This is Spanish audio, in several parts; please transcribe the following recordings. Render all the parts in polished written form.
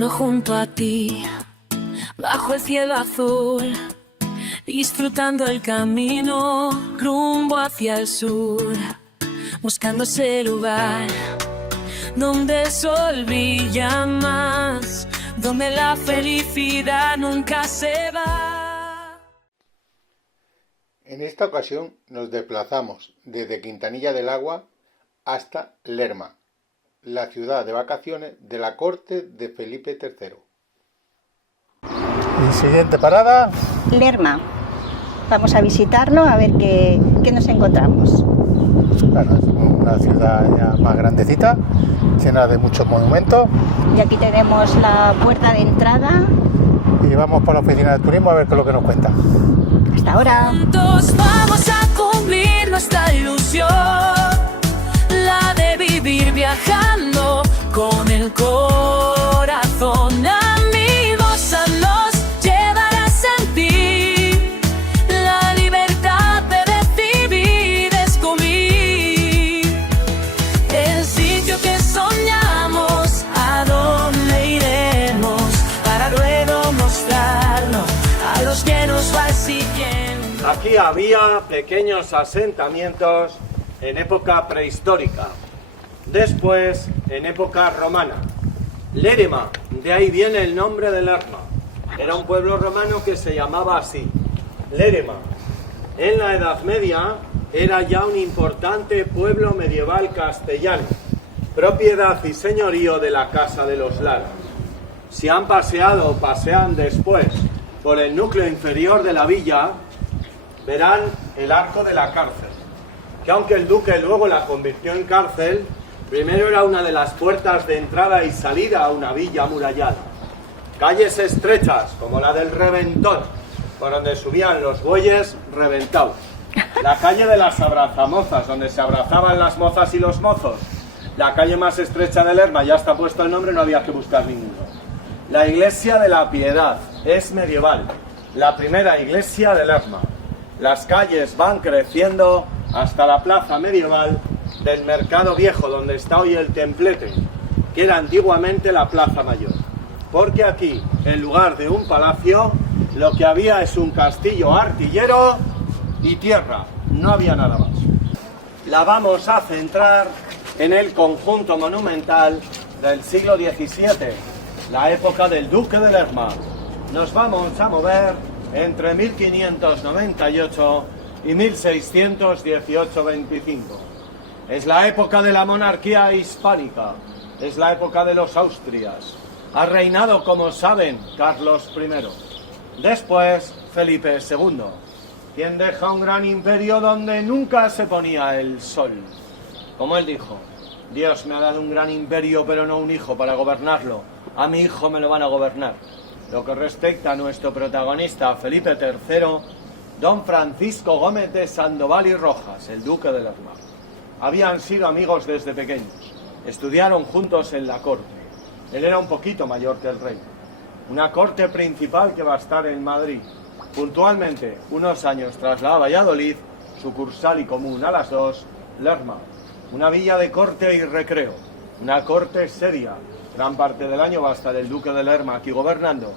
caminando junto a ti, bajo el cielo azul, disfrutando el camino rumbo hacia el sur, buscando ese lugar donde el sol brilla más, donde la felicidad nunca se va. En esta ocasión nos desplazamos desde Quintanilla del Agua hasta Lerma, la ciudad de vacaciones de la corte de Felipe III. Y siguiente parada, Lerma. Vamos a visitarlo a ver qué nos encontramos. Claro, es una ciudad ya más grandecita, llena de muchos monumentos. Y aquí tenemos la puerta de entrada. Y vamos por la oficina de turismo a ver qué es lo que nos cuenta. Hasta ahora. Juntos vamos a cumplir nuestra ilusión, la de vivir viajando con el corazón. A mi voz nos llevará a sentir la libertad de decidir y descubrir el sitio que soñamos, a dónde iremos para luego mostrarlo a los que nos va siguiendo. Aquí había pequeños asentamientos en época prehistórica, después en época romana. Lerma, de ahí viene el nombre de Lerma. Era un pueblo romano que se llamaba así, Lerma. En la Edad Media era ya un importante pueblo medieval castellano, propiedad y señorío de la Casa de los Lara. Si han paseado o pasean después por el núcleo inferior de la villa, verán el arco de la cárcel, que aunque el duque luego la convirtió en cárcel, primero era una de las puertas de entrada y salida a una villa amurallada. Calles estrechas, como la del Reventón, por donde subían los bueyes reventados. La calle de las abrazamozas, donde se abrazaban las mozas y los mozos. La calle más estrecha de Lerma, ya está puesto el nombre, no había que buscar ninguno. La iglesia de la Piedad, es medieval, la primera iglesia de Lerma. Las calles van creciendo hasta la plaza medieval del Mercado Viejo, donde está hoy el templete, que era antiguamente la Plaza Mayor. Porque aquí, en lugar de un palacio, lo que había es un castillo artillero y tierra, no había nada más. La vamos a centrar en el conjunto monumental del siglo XVII, la época del Duque de Lerma. Nos vamos a mover entre 1598 y 1618-25. Es la época de la monarquía hispánica, es la época de los Austrias. Ha reinado, como saben, Carlos I. Después, Felipe II, quien deja un gran imperio donde nunca se ponía el sol. Como él dijo, Dios me ha dado un gran imperio, pero no un hijo para gobernarlo. A mi hijo me lo van a gobernar. Lo que respecta a nuestro protagonista, Felipe III, don Francisco Gómez de Sandoval y Rojas, el duque de Lerma. Habían sido amigos desde pequeños, estudiaron juntos en la corte. Él era un poquito mayor que el rey. Una corte principal que va a estar en Madrid. Puntualmente, unos años tras la Valladolid, sucursal y común a las dos, Lerma. Una villa de corte y recreo, una corte seria. Gran parte del año va a estar el duque de Lerma aquí gobernando.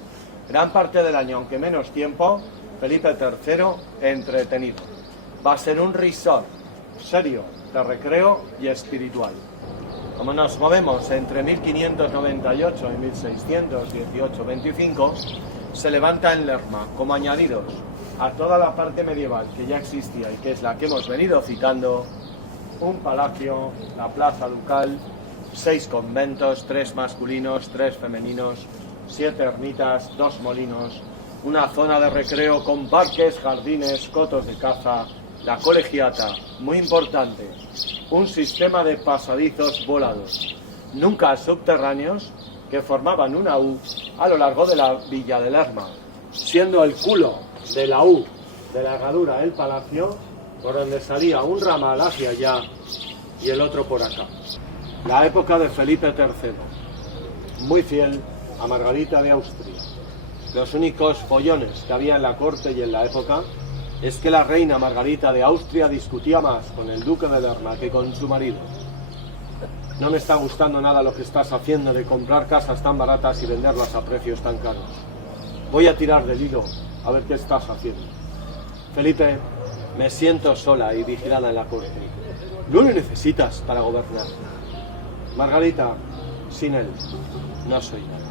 Gran parte del año, aunque menos tiempo, Felipe III entretenido. Va a ser un resort serio, de recreo y espiritual. Como nos movemos entre 1598 y 1618-25, se levanta en Lerma, como añadidos a toda la parte medieval que ya existía y que es la que hemos venido citando, un palacio, la plaza ducal, 6 conventos, 3 masculinos, 3 femeninos, 7 ermitas, 2 molinos, una zona de recreo con parques, jardines, cotos de caza, la colegiata, muy importante, un sistema de pasadizos volados, nunca subterráneos, que formaban una U a lo largo de la villa de Lerma, siendo el culo de la U de la herradura del palacio, por donde salía un ramal hacia allá y el otro por acá. La época de Felipe III, muy fiel a Margarita de Austria. Los únicos follones que había en la corte y en la época es que la reina Margarita de Austria discutía más con el duque de Lerma que con su marido. No me está gustando nada lo que estás haciendo de comprar casas tan baratas y venderlas a precios tan caros. Voy a tirar del hilo a ver qué estás haciendo. Felipe, me siento sola y vigilada en la corte. No lo necesitas para gobernar. Margarita, sin él, no soy nada.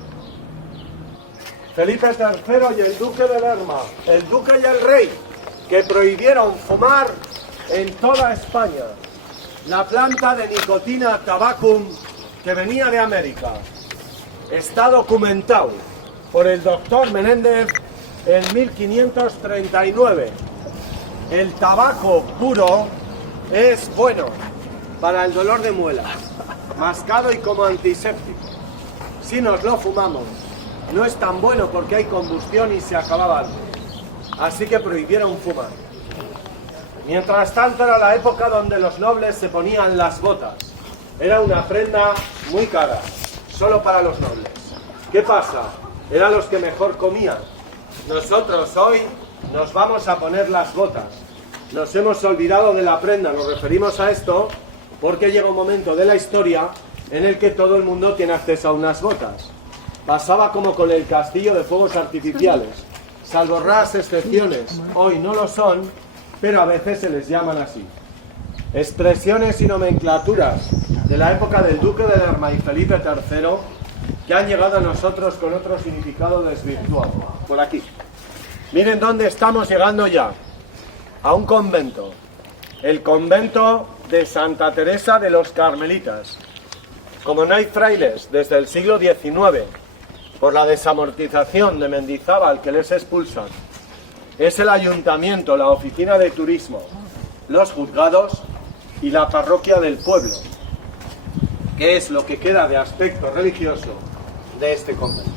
Felipe III y el duque de Lerma, el duque y el rey, que prohibieron fumar en toda España la planta de nicotina tabacum que venía de América. Está documentado por el doctor Menéndez en 1539. El tabaco puro es bueno para el dolor de muelas, mascado y como antiséptico. Si nos lo fumamos, no es tan bueno porque hay combustión y se acababa antes. Así que prohibieron fumar. Mientras tanto era la época donde los nobles se ponían las botas. Era una prenda muy cara, solo para los nobles. ¿Qué pasa? Eran los que mejor comían. Nosotros hoy nos vamos a poner las botas. Nos hemos olvidado de la prenda, nos referimos a esto porque llega un momento de la historia en el que todo el mundo tiene acceso a unas botas. Pasaba como con el castillo de fuegos artificiales, salvo raras excepciones, hoy no lo son, pero a veces se les llaman así. Expresiones y nomenclaturas de la época del duque de Lerma y Felipe III que han llegado a nosotros con otro significado desvirtuado. Por aquí. Miren dónde estamos llegando ya. A un convento. El convento de Santa Teresa de los Carmelitas. Como no hay frailes desde el siglo XIX, por la desamortización de Mendizábal que les expulsan, es el ayuntamiento, la oficina de turismo, los juzgados y la parroquia del pueblo, que es lo que queda de aspecto religioso de este convento.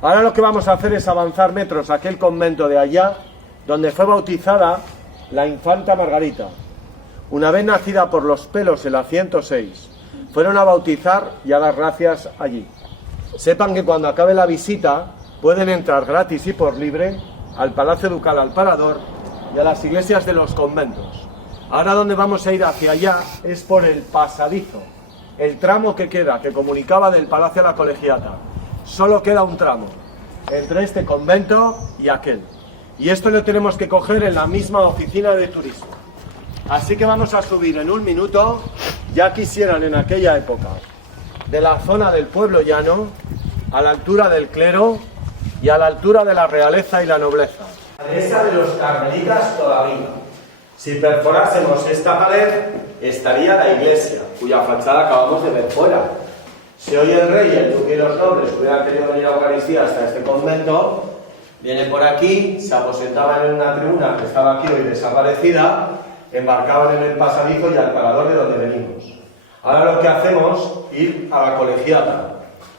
Ahora lo que vamos a hacer es avanzar metros a aquel convento de allá, donde fue bautizada la infanta Margarita. Una vez nacida por los pelos en la 106, fueron a bautizar y a dar gracias allí. Sepan que cuando acabe la visita pueden entrar gratis y por libre al Palacio Ducal al Parador y a las iglesias de los conventos. Ahora donde vamos a ir hacia allá es por el pasadizo, el tramo que queda, que comunicaba del Palacio a la Colegiata. Solo queda un tramo entre este convento y aquel. Y esto lo tenemos que coger en la misma oficina de turismo. Así que vamos a subir en un minuto, ya quisieran en aquella época, de la zona del pueblo llano, a la altura del clero y a la altura de la realeza y la nobleza. Esa de los carmelitas todavía. Si perforásemos esta pared, estaría la iglesia, cuya fachada acabamos de ver fuera. Si hoy el rey, el duque y los nobles hubieran querido venir a la Eucaristía hasta este convento, viene por aquí, se aposentaban en una tribuna que estaba aquí hoy desaparecida, embarcaban en el pasadizo y al parador de donde venimos. Ahora lo que hacemos es ir a la Colegiata,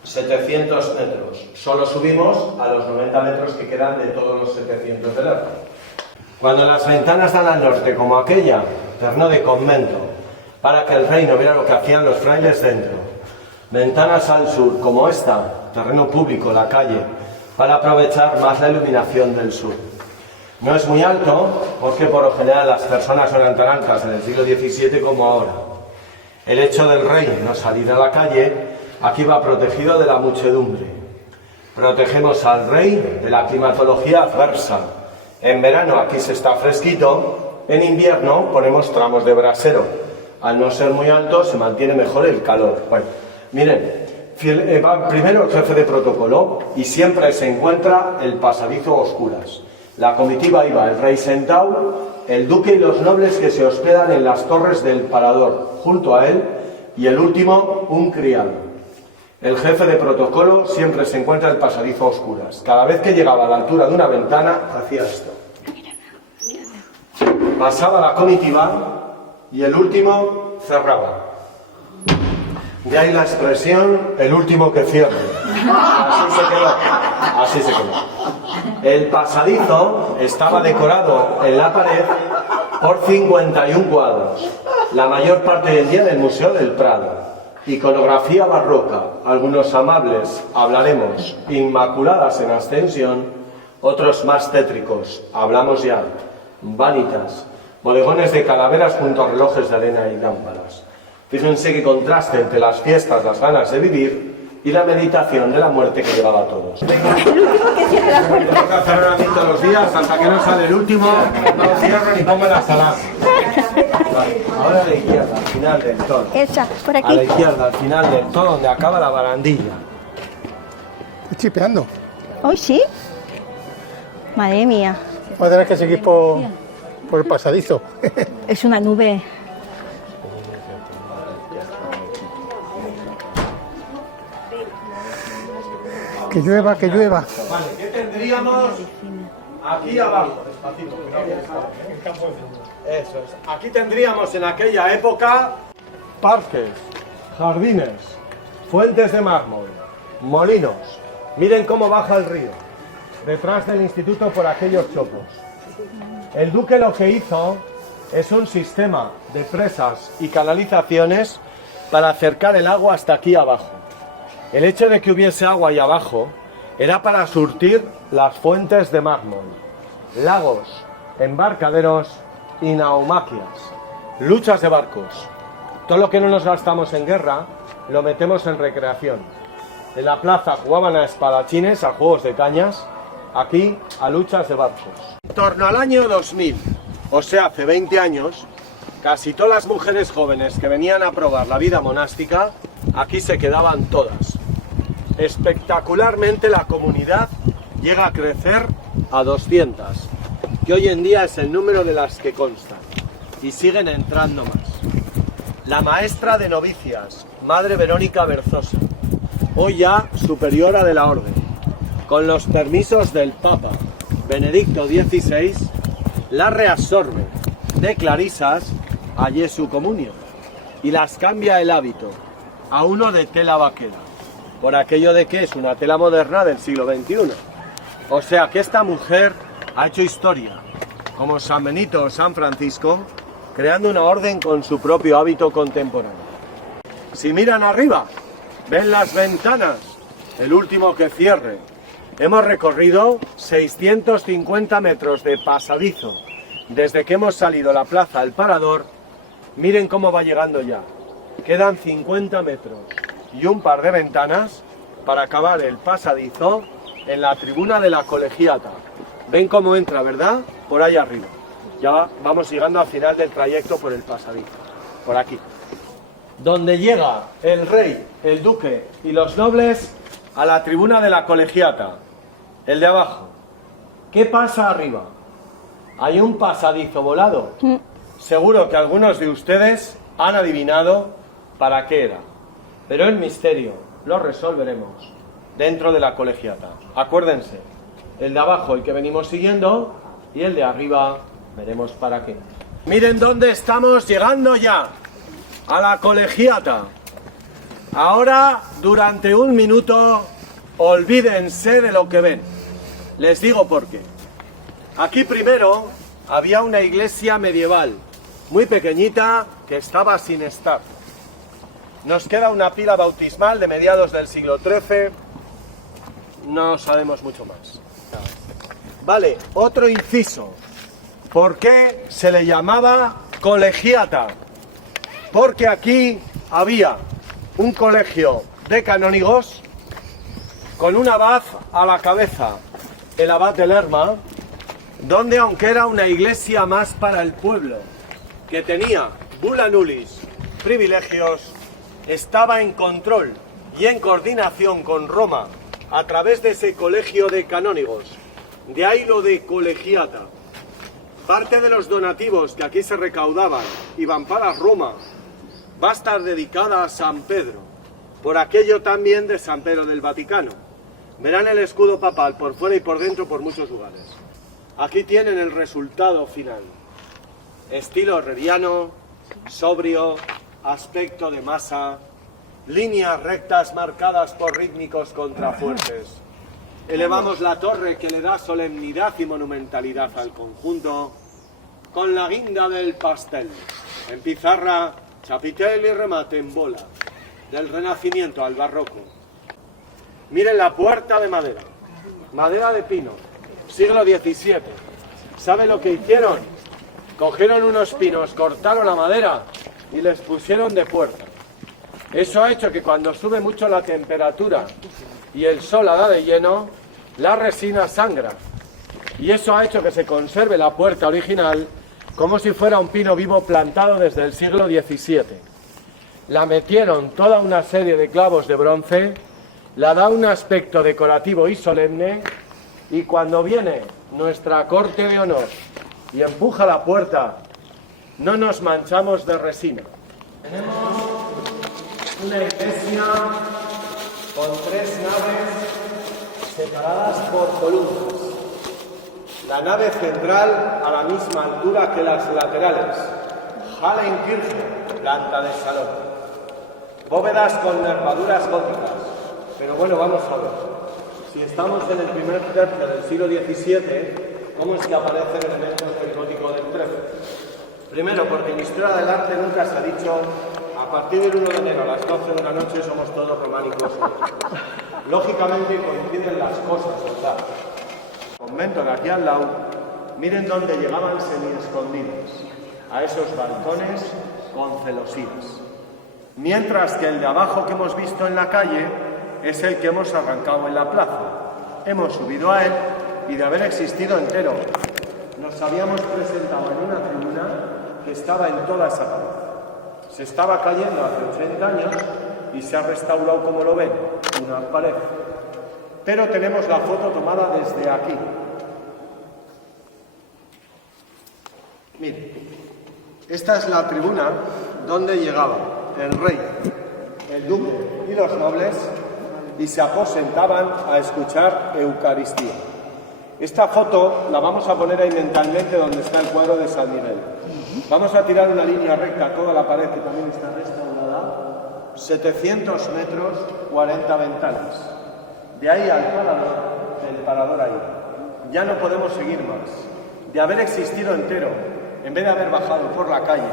700 metros. Solo subimos a los 90 metros que quedan de todos los 700 del arco. Cuando las ventanas dan al norte, como aquella, terno de convento, para que el rey no viera lo que hacían los frailes dentro. Ventanas al sur, como esta, terreno público, la calle, para aprovechar más la iluminación del sur. No es muy alto, porque por lo general las personas no eran tan altas en el siglo XVII como ahora. El hecho del rey no salir a la calle, aquí va protegido de la muchedumbre. Protegemos al rey de la climatología adversa. En verano aquí se está fresquito, en invierno ponemos tramos de brasero. Al no ser muy alto se mantiene mejor el calor. Bueno, miren, va primero el jefe de protocolo y siempre se encuentra el pasadizo a oscuras. La comitiva iba el rey sentado, el duque y los nobles que se hospedan en las torres del parador, junto a él, y el último, un criado. El jefe de protocolo siempre se encuentra el pasadizo a oscuras. Cada vez que llegaba a la altura de una ventana, hacía esto. Pasaba la comitiva y el último cerraba. De ahí la expresión, el último que cierre. Así se quedó. Así se quedó. El pasadizo estaba decorado en la pared por 51 cuadros, la mayor parte del día del Museo del Prado. Iconografía barroca, algunos amables, hablaremos, inmaculadas en ascensión, otros más tétricos, hablamos ya, vanitas, bodegones de calaveras junto a relojes de arena y lámparas. Fíjense qué contraste entre las fiestas, las ganas de vivir y la meditación de la muerte que llevaba a todos. El último que cierre la puerta. Tengo que hacerlo a mí todos los días hasta que no sale el último, no cierro ni pongo la salada. Vale, ahora a la izquierda, al final del todo. Esa, por aquí. A la izquierda, al final del todo, donde acaba la barandilla. Estoy chipeando. Hoy sí. Madre mía. Voy a tener que seguir por el pasadizo. Es una nube. Que llueva, que llueva. Vale, ¿qué tendríamos aquí abajo? Despacito. Eso es. Aquí tendríamos en aquella época parques, jardines, fuentes de mármol, molinos. Miren cómo baja el río, detrás del instituto por aquellos chopos. El duque lo que hizo es un sistema de presas y canalizaciones para acercar el agua hasta aquí abajo. El hecho de que hubiese agua ahí abajo era para surtir las fuentes de mármol, lagos, embarcaderos y naumaquias, luchas de barcos. Todo lo que no nos gastamos en guerra lo metemos en recreación. En la plaza jugaban a espadachines, a juegos de cañas, aquí a luchas de barcos. En torno al año 2000, o sea, hace 20 años, casi todas las mujeres jóvenes que venían a probar la vida monástica, aquí se quedaban todas. Espectacularmente la comunidad llega a crecer a 200, que hoy en día es el número de las que constan, y siguen entrando más. La maestra de novicias, Madre Verónica Berzosa, hoy ya superiora de la orden, con los permisos del Papa Benedicto XVI, la reabsorbe de clarisas a Jesu Comunio y las cambia el hábito a uno de tela vaquera, por aquello de que es una tela moderna del siglo XXI. O sea que esta mujer ha hecho historia, como San Benito o San Francisco, creando una orden con su propio hábito contemporáneo. Si miran arriba, ven las ventanas, el último que cierre. Hemos recorrido 650 metros de pasadizo desde que hemos salido a la plaza El Parador. Miren cómo va llegando ya. Quedan 50 metros y un par de ventanas para acabar el pasadizo en la tribuna de la Colegiata. Ven cómo entra, ¿verdad? Por ahí arriba. Ya vamos llegando al final del trayecto por el pasadizo, por aquí. Donde llega el rey, el duque y los nobles a la tribuna de la Colegiata, el de abajo. ¿Qué pasa arriba? Hay un pasadizo volado. Seguro que algunos de ustedes han adivinado para qué era, pero el misterio lo resolveremos dentro de la Colegiata. Acuérdense, el de abajo, el que venimos siguiendo, y el de arriba, veremos para qué. Miren dónde estamos llegando ya, a la Colegiata. Ahora, durante un minuto, olvídense de lo que ven. Les digo por qué. Aquí primero había una iglesia medieval, muy pequeñita, que estaba sin estar. Nos queda una pila bautismal de mediados del siglo XIII. No sabemos mucho más. Vale, otro inciso. ¿Por qué se le llamaba Colegiata? Porque aquí había un colegio de canónigos con un abad a la cabeza, el abad de Lerma, donde, aunque era una iglesia más para el pueblo, que tenía bula nullis, privilegios, estaba en control y en coordinación con Roma a través de ese colegio de canónigos. De ahí lo de Colegiata. Parte de los donativos que aquí se recaudaban iban para Roma, va a estar dedicada a San Pedro, por aquello también de San Pedro del Vaticano. Verán el escudo papal por fuera y por dentro por muchos lugares. Aquí tienen el resultado final. Estilo herreriano, sobrio, aspecto de masa, líneas rectas marcadas por rítmicos contrafuertes. Elevamos la torre que le da solemnidad y monumentalidad al conjunto con la guinda del pastel, en pizarra, chapitel y remate en bola, del Renacimiento al Barroco. Miren la puerta de madera, madera de pino, siglo XVII. ¿Sabe lo que hicieron? Cogieron unos pinos, cortaron la madera y les pusieron de puerta. Eso ha hecho que cuando sube mucho la temperatura y el sol la da de lleno, la resina sangra. Y eso ha hecho que se conserve la puerta original como si fuera un pino vivo plantado desde el siglo XVII. La metieron toda una serie de clavos de bronce, la da un aspecto decorativo y solemne, y cuando viene nuestra corte de honor y empuja la puerta, no nos manchamos de resina. Tenemos una iglesia con 3 naves separadas por columnas. La nave central a la misma altura que las laterales. Hallenkirche, planta de salón. Bóvedas con nervaduras góticas. Pero bueno, vamos a ver. Si estamos en el primer tercio del siglo XVII, ¿cómo es que aparecen elementos del gótico del XIII? Primero, porque en historia del arte nunca se ha dicho a partir del 1 de enero a las 12 de la noche somos todos románicos. Lógicamente coinciden las cosas, ¿verdad? El convento de aquí al lado, miren dónde llegaban semi-escondidos, a esos balcones con celosías. Mientras que el de abajo que hemos visto en la calle es el que hemos arrancado en la plaza. Hemos subido a él y de haber existido entero, nos habíamos presentado en una tribuna que estaba en toda esa pared. Se estaba cayendo hace 80 años y se ha restaurado, como lo ven, una pared. Pero tenemos la foto tomada desde aquí. Miren, esta es la tribuna donde llegaban el rey, el duque y los nobles y se aposentaban a escuchar Eucaristía. Esta foto la vamos a poner ahí mentalmente donde está el cuadro de San Miguel. Vamos a tirar una línea recta a toda la pared que también está restaurada. 700 metros, 40 ventanas. De ahí al parador, del parador ahí. Ya no podemos seguir más. De haber existido entero, en vez de haber bajado por la calle,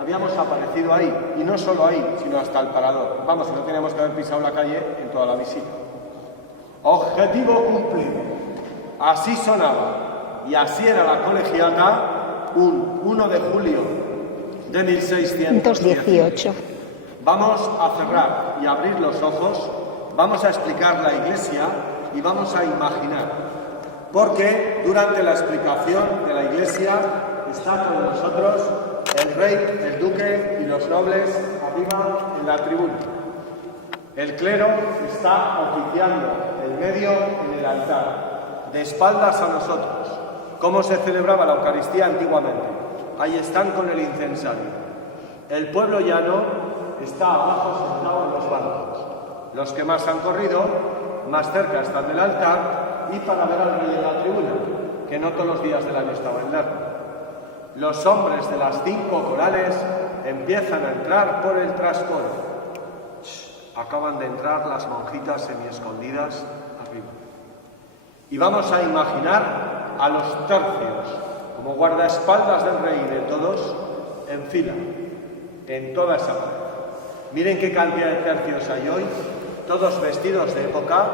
habíamos aparecido ahí, y no solo ahí, sino hasta el parador. Vamos, no teníamos que haber pisado la calle en toda la visita. Objetivo cumplido. Así sonaba, y así era la colegiata un 1 de julio de 1618. Vamos a cerrar y abrir los ojos, vamos a explicar la iglesia y vamos a imaginar, porque durante la explicación de la iglesia está con nosotros el rey, el duque y los nobles arriba en la tribuna. El clero está oficiando el medio en el altar, de espaldas a nosotros. ¿Cómo se celebraba la Eucaristía antiguamente? Ahí están con el incensario. El pueblo llano está abajo sentado en los bancos. Los que más han corrido, más cerca están del altar y para ver al rey en la tribuna, que no todos los días del año estaba en largo. Los hombres de las 5 corales empiezan a entrar por el trascoro. Acaban de entrar las monjitas semiescondidas arriba. Y vamos a imaginar a los tercios, como guardaespaldas del rey y de todos, en fila, en toda esa pared. Miren qué cantidad de tercios hay hoy, todos vestidos de época,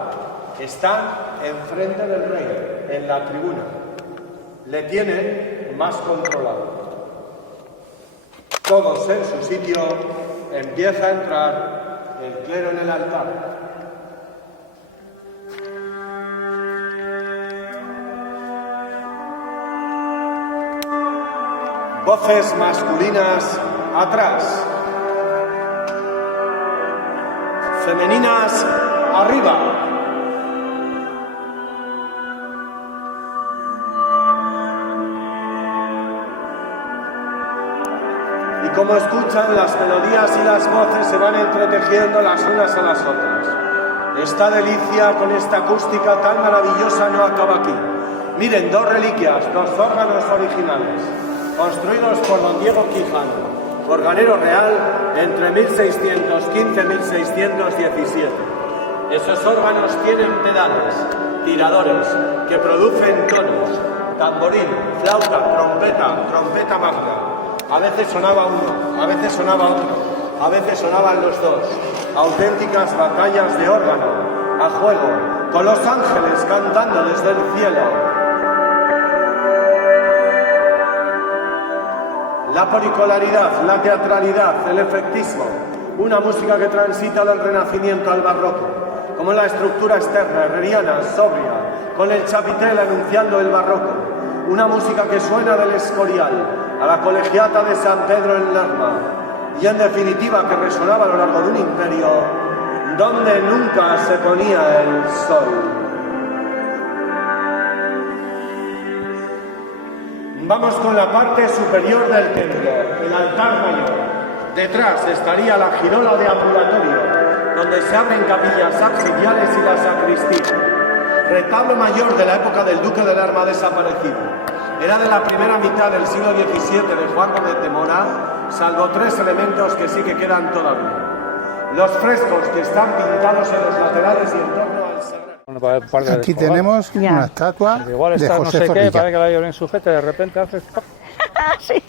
están enfrente del rey, en la tribuna. Le tienen más controlado. Todos en su sitio, empieza a entrar el clero en el altar. Voces masculinas atrás. Femeninas arriba. Y como escuchan, las melodías y las voces se van entretejiendo las unas a las otras. Esta delicia con esta acústica tan maravillosa no acaba aquí. Miren, 2 reliquias, 2 órganos originales, construidos por don Diego Quijano, organero real entre 1615 y 1617. Esos órganos tienen pedales, tiradores, que producen tonos, tamborín, flauta, trompeta magna. A veces sonaba uno, a veces sonaba otro, a veces sonaban los dos. Auténticas batallas de órgano, a juego, con los ángeles cantando desde el cielo. La auricularidad, la teatralidad, el efectismo, una música que transita del Renacimiento al Barroco, como la estructura externa, herreriana, sobria, con el chapitel anunciando el Barroco, una música que suena del Escorial a la colegiata de San Pedro en Lerma, y en definitiva que resonaba a lo largo de un imperio donde nunca se ponía el sol. Vamos con la parte superior del templo, el altar mayor. Detrás estaría la girola de ambulatorio, donde se abren capillas absidiales y la sacristía. Retablo mayor de la época del Duque de Lerma desaparecido. Era de la primera mitad del siglo XVII de Juan Gómez de Mora, salvo 3 elementos que sí que quedan todavía. Los frescos que están pintados en los laterales y en torno al sagrario. Aquí tenemos una estatua de José Zorrilla. Parece que la llevo bien sujeta y de repente hace... Sí.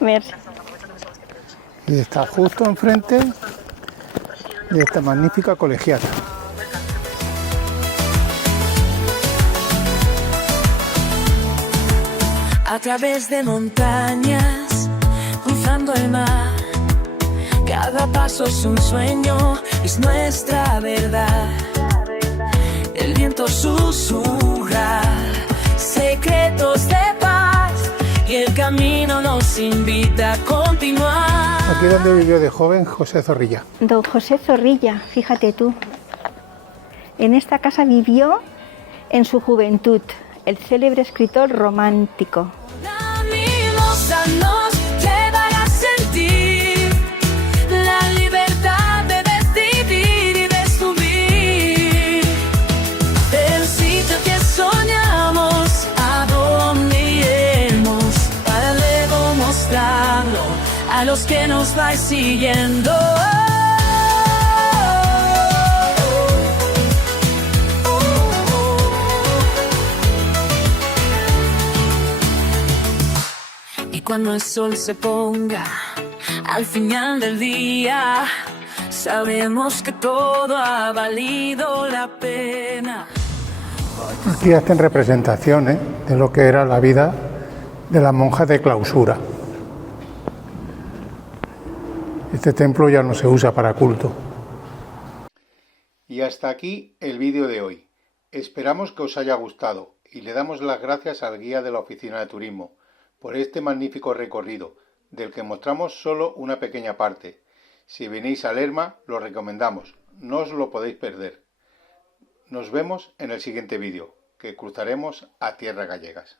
Merci. Y está justo enfrente de esta magnífica colegiata. A través de montañas, cruzando el mar, cada paso es un sueño, es nuestra verdad. El viento susurra secretos de paz y el camino nos invita a continuar. Aquí es donde vivió de joven José Zorrilla. Don José Zorrilla, fíjate tú. En esta casa vivió en su juventud el célebre escritor romántico. La mimosa nos llevará a sentir la libertad de decidir y de subir. El sitio que soñamos, a donde iremos, para luego mostrarlo a los que nos vais siguiendo. Y cuando el sol se ponga al final del día, sabremos que todo ha valido la pena. Aquí hacen representaciones de lo que era la vida de las monjas de clausura. Este templo ya no se usa para culto. Y hasta aquí el vídeo de hoy. Esperamos que os haya gustado y le damos las gracias al guía de la Oficina de Turismo por este magnífico recorrido, del que mostramos solo una pequeña parte. Si venís a Lerma, lo recomendamos, no os lo podéis perder. Nos vemos en el siguiente vídeo, que cruzaremos a tierras gallegas.